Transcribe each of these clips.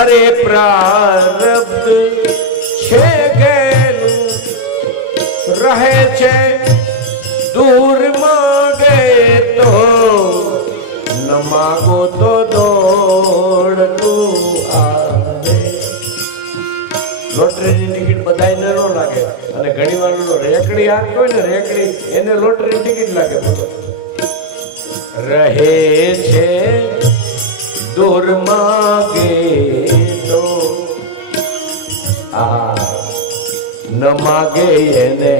અરે પ્રારબ્ધ છે ગયેલું રહે છે દૂર માગે તો ન માગો તો દોડતું આવે. લોટરીની ટિકિટ બધાને ન લાગે અને ઘણી વાર રેકડી આપતો હોય ને રેકડી એને લોટરીની ટિકિટ લાગે. રહે છે દૂર માગે તો ન માગે એને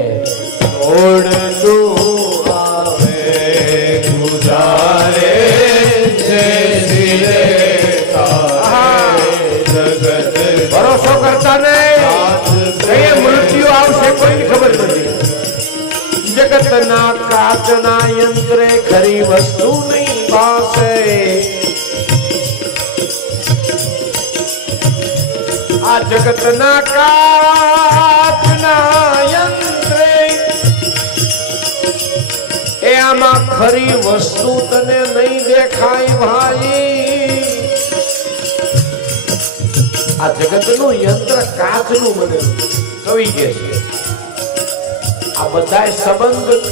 ઓળતું આવે. ગુજારે ભરોસો કરતા નહીં મૃત્યુ આવશે કોઈની ખબર નથી. જગત ના કાચ ના યંત્રે ખરી વસ્તુ નહીં પાસે. આ જગત ના કાચ ના યંત્રે એ આમાં ખરી વસ્તુ તને નહીં દેખાય ભાઈ. આ જગત નું યંત્ર કાચ નું બનેલું કવિ કે છે. આ બધા સંબંધ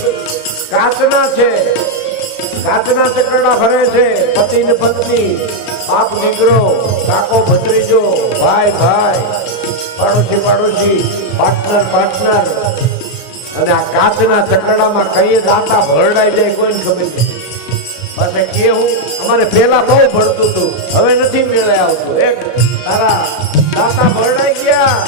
કાચના છે. કાચના ચકરડા ફરે છે. પતિ ને પત્ની, બાપ દીકરો, કાકો ભત્રીજો, ભાઈ ભાઈ, પાડોશી પાડોશી, પાર્ટનર પાર્ટનર. અને આ કાચના ચકરડામાં કઈ દાતા ભરડાઈ જાય કોઈને ખબર નથી. પાછા કેવું અમારે પેલા બહુ ભરતું હતું હવે નથી મેળે આવતું. એક તારા દાતા ભરડાઈ ગયા.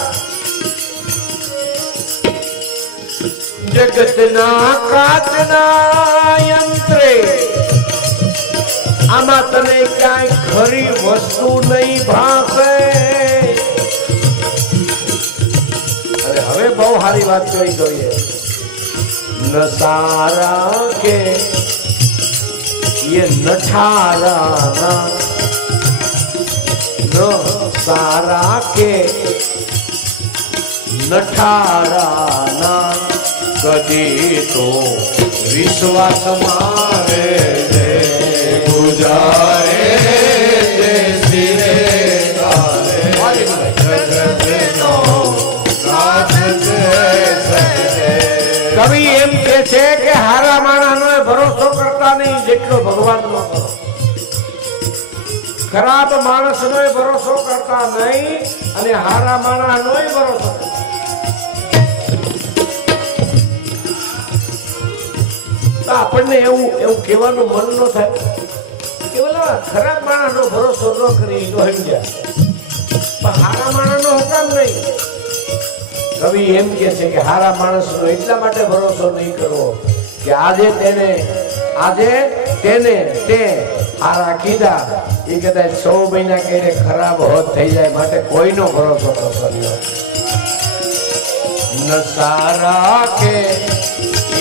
જગતના કાચના યંત્રે આમાં તને ક્યાંય ખરી વસ્તુ નહીં ભાસે. અરે હવે બહુ સારી વાત કરી જોઈએ. ન સારા કે ये नठारा न सारा के नठारा कदी तो विश्वास मारे गुजारे सिरे कवि एम के छे के हारा माणसनो भरोસો કરતા નહીં જેટલો ભગવાનનો કરો. ખરાબ માણસનો ભરોસો કરતા નહીં અને હારા માણસનો ભરોસો. આપણને એવું કહેવાનું મન ન થાય કે બોલા ખરાબ માણસનો ભરોસો ન કરી તો સમજ્યા, પણ હારા માણસનો હુકામ નહીં. કવિ એમ કે છે કે હારા માણસનો એટલા માટે ભરોસો નહીં કરવો કે આજે તેને તે હારા કીધા એ કદાચ 100 મહિના કહીને ખરાબ હોત થઈ જાય માટે કોઈનો ભરોસો ન કર્યો. ન સારા કે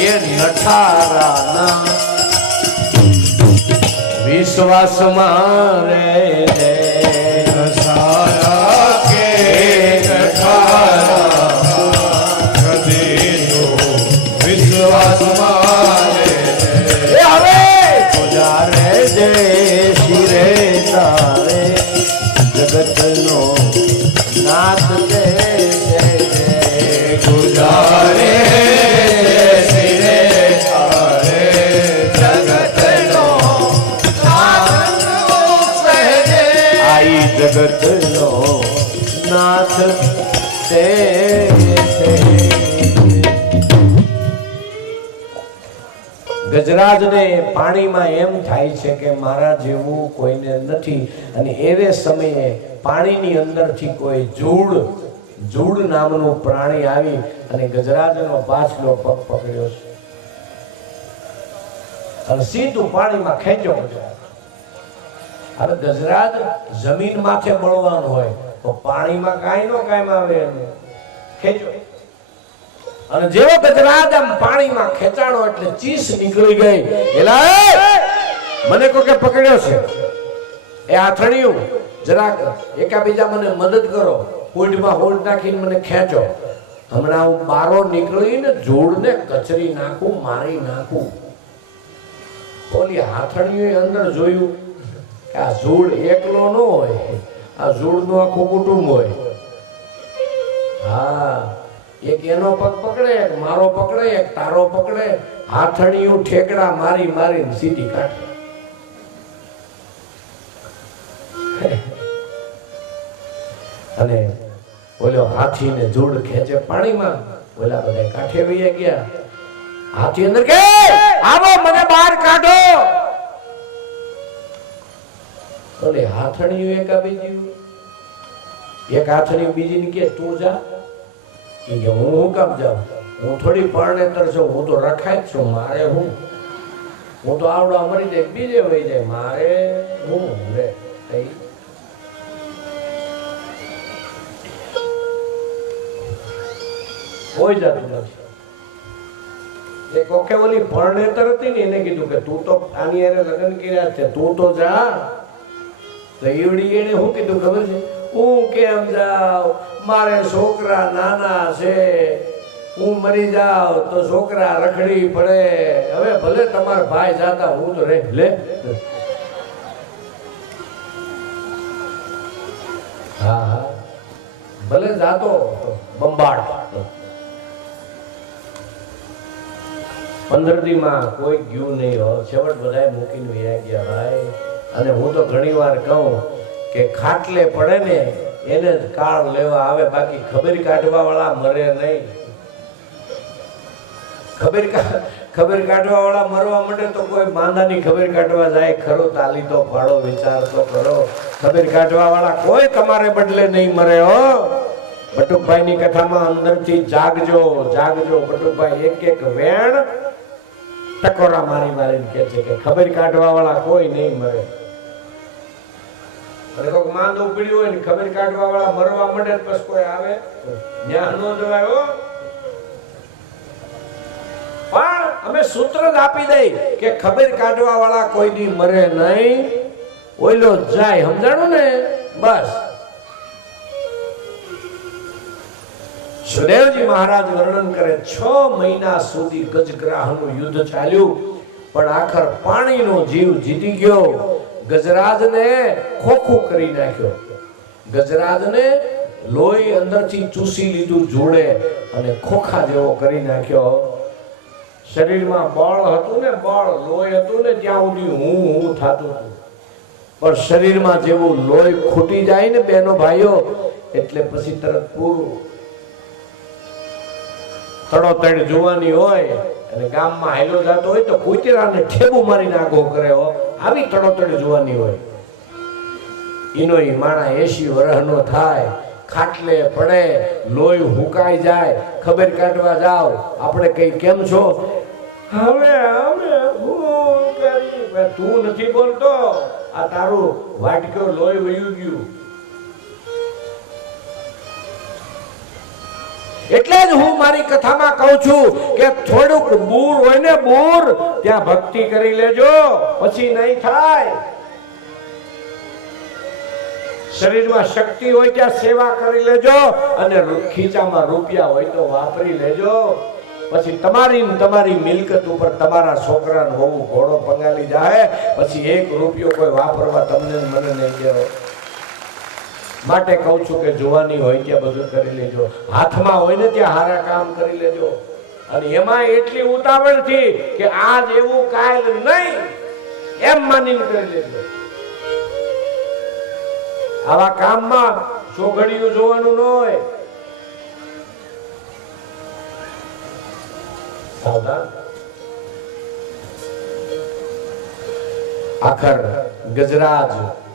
એ નઠારા ના વિશ્વાસ મારે સારા કે નઠારા વિશ્વાસ મારે હવે ગુજારે જે શિરે તારે જગતનો નાથ કે ગુજારે શિરે તારે જગતનો નાથ સહજે આઈ જગતનો નાથ તે ગજરાજને પાણીમાં એમ થાય છે કે મારા જેવું કોઈને નથી. અને એવે સમયે પાણીની અંદરથી કોઈ જૂડ નામનું પ્રાણી આવી અને ગજરાજનો પાછલો પગ પકડ્યો છે અને સીધું પાણીમાં ખેંચ્યો. હવે ગજરાજ જમીન માથે બળવાનું હોય તો પાણીમાં કાંઈ નો કાયમ આવે ખેંચ્યો. અને જેવો ગજરાજ આમ પાણીમાં ખેંચાણો એટલે ચીસ નીકળી ગઈ. એલા મને કોકે પકડ્યો છે, એ આથણિયું જરાક એકાબીજા મને મદદ કરો, કુંડમાં હોલ નાખીને મને ખેંચો. હમણાં હું બારો નીકળીને જોડને કચરી નાખું, મારી નાખું. ઓલી હાથણીએ અંદર જોયું આ ઝૂડ એકલો ન હોય, આ ઝૂડનું આખું કુટુંબ હોય. હા, એક એનો પગ પકડે, એક મારો પકડે, એક તારો પકડે, હાથણીયું ઠેકડા મારી મારીને સીધી કાઢે. અને બોલ્યો હાથીને ઝૂડ ખેંચે પાણીમાં, બોલા બધા કાંઠે વહી ગયા. હાથી અંદર કે આવો મને બહાર કાઢો. બોલે હાથણીયું એક આવી ગયું, એક હાથણીયું બીજીને કે તું જા. કે હું કામ જાઉં, હું થોડી પરણેતર છું, હું તો રખાય જ છું, મારે હું તો આવડો મરી જાય બીજે વહી જાય, મારે હું લે કઈ કોઈ જાતું નથી. એક વખતે ઓલી પરણેતર હતી ને એને કીધું કે તું તો આની હારે લગ્ન કર્યા છે, તું તો જા. તો ઈવડી એને શું કીધું ખબર છે? હું કેમ જાઉં, મારે છોકરા નાના છે, હું મરી જાઉં તો છોકરા રખડી પડે. હવે ભલે તમારા ભાઈ જાતા, હું તો રે લે. હા હા ભલે જાતો બંબાડ. 15 દીમાં કોઈ ગયું નહીં હો, છેવટ બધા મૂકીને વયા ગયા ભાઈ. અને હું તો ઘણી વાર કહું કે ખાટલે પડે ને એને જ કાળ લેવા આવે, બાકી ખબર કાઢવા વાળા મરે નહીં. ખબર કાઢવા વાળા મરવા માટે તો કોઈ માંદાની ખબર કાઢવા જાય ખરો? તાલી તો પાડો, વિચાર તો કરો. ખબર કાઢવા વાળા કોઈ તમારે બદલે નહીં મરે હો. બટુકભાઈ ની કથામાં અંદરથી જાગજો જાગજો. બટુકભાઈ એક એક વેણ ટકોરા મારી મારીને કહે છે કે ખબર કાઢવા વાળા કોઈ નહીં મરે. અને કોઈક માંદો પીડ્યું હોય ને ખબર કાઢવા વાળા મરવા માંડે બસ કોઈ આવે ત્યાં ન જવાય હો. પણ અમે સૂત્ર જ આપી દઈ કે ખબર કાઢવા વાળા કોઈ દી મરે નહીં, ઓઈલો જાય. સમજાણું ને? બસ. સુદેવજી મહારાજ વર્ણન કરે 6 મહિના સુધી ગજગ્રાહનું યુદ્ધ ચાલ્યું, પણ આખર પાણીનો જીવ જીતી ગયો. ગજરાજને ખોખું કરી નાખ્યો. ગજરાજને લોહી અંદરથી ચૂસી લીધું જોડે અને ખોખા જેવો કરી નાખ્યો. શરીરમાં બળ હતું ને, બળ લોહી હતું ને ત્યાં સુધી હું થતું હતું. પણ શરીરમાં જેવું લોહી ખૂટી જાય ને બેનો ભાઈઓ, એટલે પછી તરત પૂરું. તડોતડ જોવાની હોય અને ગામમાં હાલ્યો જતો હોય તો કુતરાને ઠેબુ મારીને આગો કરે હો. આવી તડોતડ જોવાની હોય. ઈનો ઈ માણા 80 વર્ષનો થાય, ખાટલે પડે, લોહી હુકાઈ જાય, ખબર કાઢવા જાવ આપણે કઈ કેમ છો? હવે હું કરી, તું નથી બોલતો, આ તારું વાટક્યો લોહી વયું ગયું. એટલે જ હું મારી કથામાં કહું છું કે થોડુંક બૂર હોય ને, બૂર ત્યાં ભક્તિ કરી લેજો, પછી નહીં થાય. શરીરમાં શક્તિ હોય ત્યાં સેવા કરી લેજો, અને ખીચામાં રૂપિયા હોય તો વાપરી લેજો. પછી તમારી મિલકત ઉપર તમારા છોકરાને હોવું ઘોડો પંગાલી જાય, પછી 1 રૂપિયો કોઈ વાપરવા તમને મને નહીં દેવો. માટે કહું છું કે જોવાની હોય ત્યાં બધું કરી લેજો. હાથમાં હોય ને ત્યાં હારા કામ કરી લેજો. અને એમાં એટલી ઉતાવળ થી કે આજ એવું કાલ નહીં એમ માનીને કરી લેજો. આવા કામમાં ચોઘડિયું જોવાનું ન હોય. સાવધાન. આખર ગજરાજ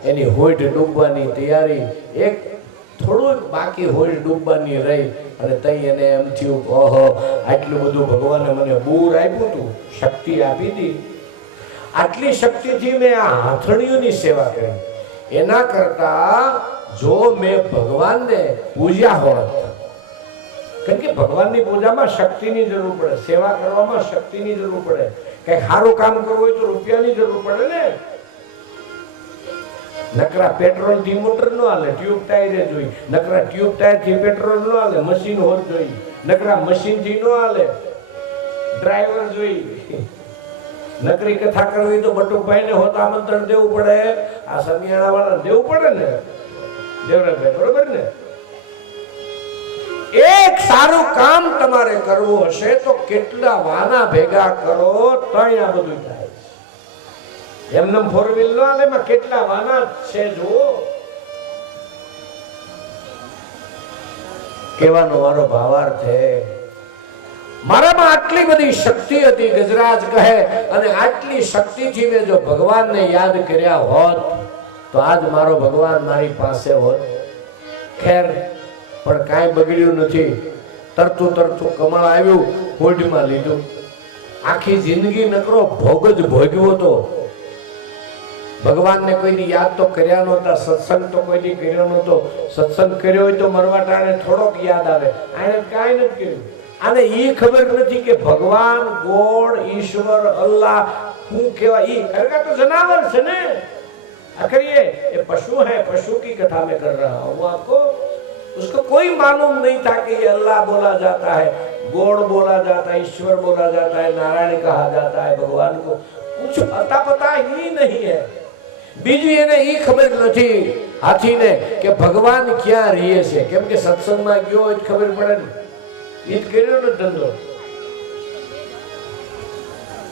એની હોઠ ડૂબવાની તૈયારી, એક થોડું બાકી હોઠ ડૂબવાની રહી, અને તઈ એને એમ થયું ઓહો આટલું બધું ભગવાને મને બૂર આપ્યું હતું, શક્તિ આપી હતી, આટલી શક્તિથી મેં આ હાથણીઓની સેવા કરી. એના કરતા જો મેં ભગવાનને પૂજ્યા હોત, કેમ કે ભગવાનની પૂજામાં શક્તિની જરૂર પડે, સેવા કરવામાં શક્તિની જરૂર પડે. કઈ સારું કામ કરવું હોય તો રૂપિયાની જરૂર પડે ને. નકરા પેટ્રોલ થી મોટર નો હાલે, ટ્યુબ ટાયરે જોઈ. નકરા ટ્યુબ ટાયર થી પેટ્રોલ નો હાલે, મશીન હોત જોઈ. નકરા મશીન થી નો હાલે, ડ્રાઈવર જોઈ. નકરી કથા કરવી તો બટુકભાઈ ને હોત આમંત્રણ દેવું પડે, આ સમિયાણા વાળા દેવું પડે ને દેવરાજભાઈ, બરોબર ને? એક સારું કામ તમારે કરવું હશે તો કેટલા વાના ભેગા કરો તો આ બધું થાય. એમને ફોર વ્હીલ નો આલે માં કેટલા વાના છે જુઓ. કહેવાનો મારો ભાવાર્થ છે, મારામાં આટલી બધી શક્તિ હતી, ગજરાજ કહે, અને આટલી શક્તિથી મેં જો ભગવાનને યાદ કર્યા હોત તો આજ મારો ભગવાન મારી પાસે હોત. ખેર, પણ કાંઈ બગડ્યું નથી. તરતું તરતું કમળ આવ્યું, હોડમાં લીધું. આખી જિંદગી નકરો ભોગ જ ભોગવ્યો તો. ભગવાનને કોઈની યાદ તો કર્યા નહોતા, સત્સંગ તો કોઈની કર્યો નહોતો. સત્સંગ કર્યો હોય તો મરવા ટાણે થોડોક યાદ આવે, આને કાંઈ નથી કર્યું. આને એ ખબર નથી કે ભગવાન, ગોડ, ઈશ્વર, અલ્લાહ શું કહેવાય. ઈ ખરેખર તો જનાવર છે ને. आखिर ये पशु है, पशु की कथा में कर रहा हूँ आपको. उसको कोई मालूम नहीं था कि ये अल्लाह बोला जाता है, गॉड बोला जाता है, ईश्वर बोला जाता है, नारायण कहा जाता है. भगवान को कुछ अता पता ही नहीं है. बीजू એને ઈ ખબર નથી હાથીને કે ભગવાન ક્યાં રહે છે, કેમ કે સત્સંગમાં ગયો જ ખબર પડે ને. ઈ કર્યો ને ધંધો.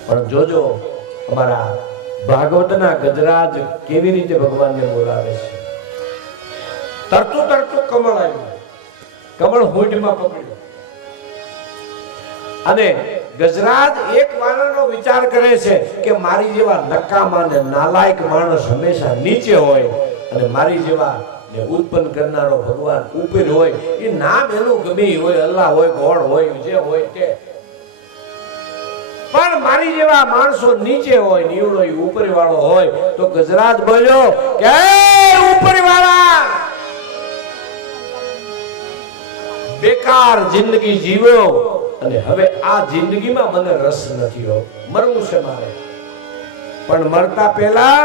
પણ જોજો અમારા ભાગવતના ગજરાજ કેવી રીતે ભગવાનને બોલાવે છે. તરતું તરતું કમળ આવ્યું, કમળ હોડમાં પકડ્યું, અને ગજરાજ એક વાનરનો વિચાર કરે છે કે મારી જેવા નકામા ને નાલાયક માણસ હંમેશા નીચે હોય અને મારી જેવા ને ઉત્પન્ન કરનારો ભગવાન ઉપર હોય. એ નામ એનું ગમે હોય, અલ્લાહ હોય, ગોડ હોય, જે હોય તે. પણ મારી જેવા માણસો નીચે હોય, નીવડો ઉપર વાળો હોય તો ગજરાજ બોલ્યો કે ઉપર વાળા, બેકાર જિંદગી જીવ્યો અને હવે આ જિંદગીમાં મને રસ નથી હો, મરવું છે મારે. પણ મરતા પહેલા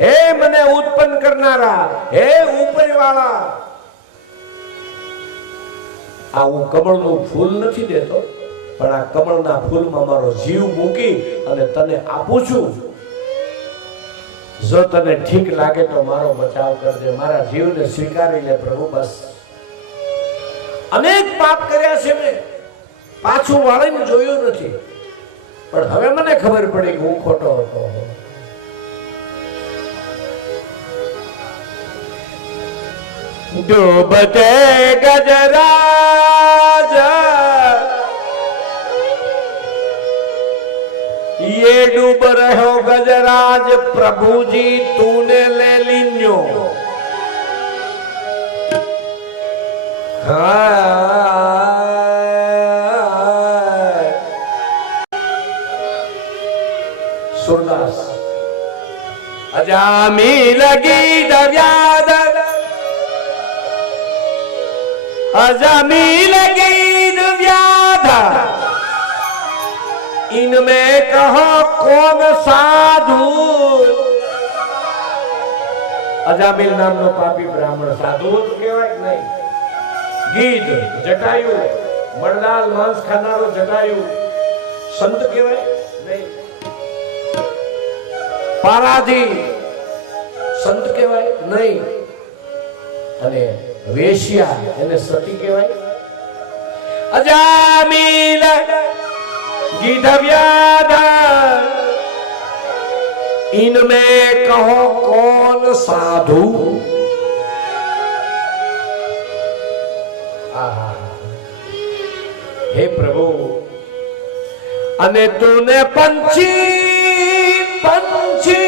હે મને ઉત્પન્ન કરનારા, હે ઉપર વાળા, આ હું કમળનું ફૂલ નથી દેતો, પણ આ કમળના ફૂલમાં મારો જીવ મૂકી અને તને આપું છું. જો તને ઠીક લાગે તો મારો બચાવ કરજે, મારા જીવને સ્વીકારી લે પ્રભુ. બસ અનેક પાપ કર્યા છે મેં, પાછું વાળીને જોયું નથી, પણ હવે મને ખબર પડી કે હું ખોટો હતો. ડૂબતે ગજરાજ ये डूब रहो गजराज, प्रभु जी तूने ले लियो. सुरदास अजामी लगी दव्याद, अजामी लगी दव्याद, इनमें कहो कौन साधु. अजामिल नामનો પાપી બ્રાહ્મણ સાધુ તો કહેવાય નહીં. ગીધ જટાયુ, મળદાલ માંસ ખાનારો જટાયુ સંત કહેવાય નહીં. પારાધી સંત કહેવાય નહીં. અને વેશ્યા એને સતી કહેવાય. અજામિલ गिधव्याध, इनमें कहो कौन साधु. हे प्रभु, अने तूने पंछी पंछी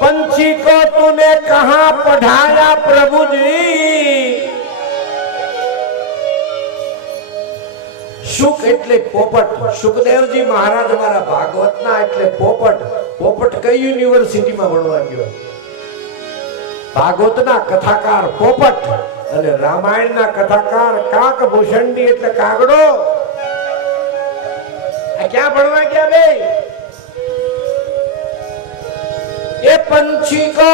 पंछी को तूने कहां पढ़ाया प्रभु जी. સુખ એટલે પોપટ. સુખદેવજી મહારાજ અમારા ભાગવતના એટલે પોપટ. પોપટ કઈ યુનિવર્સિટીમાં ભણવા ગયો? ભાગવતના કથાકાર પોપટ અને રામાયણના કથાકાર કાક ભૂષણજી એટલે કાગડો. આ ક્યાં ભણવા ગયા બે? એ પંછી કો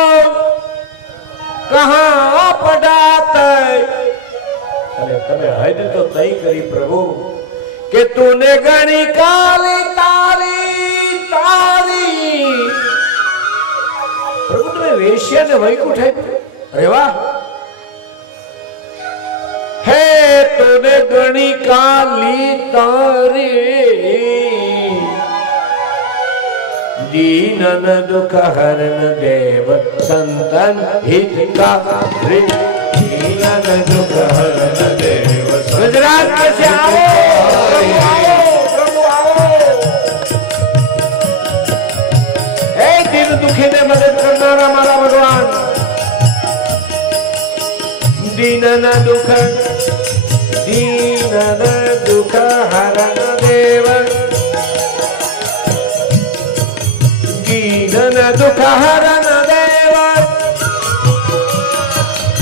કહા પડાત. અને તમે હદ તો તઈ કરી પ્રભુ કે તુને ગણી કાલી તારી તારી પ્રભુ તમે વેશ્યાને વૈકુંઠ આપ્યું. અરે વાહ. હે તુને ગણી કાલી તારી दीनन दुख हरण देव संतन हितकारी दीनन दुख हरण देव गुजरात में से आओ प्रभु आओ हे दीन दुखी ने मदद करनारा मारा भगवान दीनन दुख हरण देव दीनन दुख हरण देव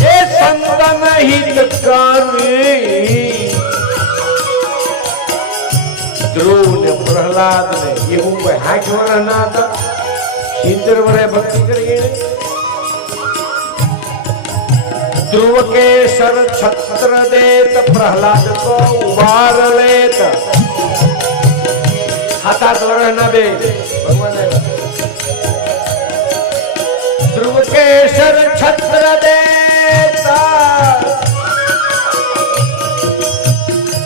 ये संतन हितकारी ध्रुव ने प्रहलाद ने ये હું કોઈ 60 વર્ષના હતા 70 વર્ષે ભક્તિ કરી ध्रुव के सर छत्र देत प्रहलाद को उबार लेत 7 વર્ષના બે ભગવાન ध्रुव के सर छत्र देता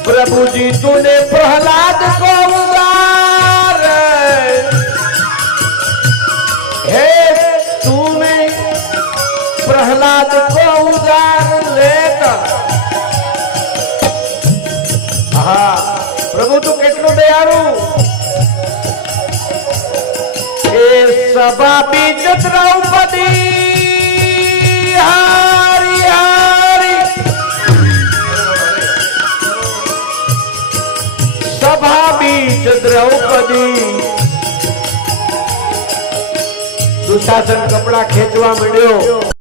प्रभु जी तूने प्रहलाद को उबार हे तूने प्रहलाद को उबार लेता हाँ प्रभु तू કેટલો દયાળુ सभा बीच द्रौपदी हारी हारी सभा बीच द्रौपदी दुशासन कपड़ा खेचवा માંડ્યો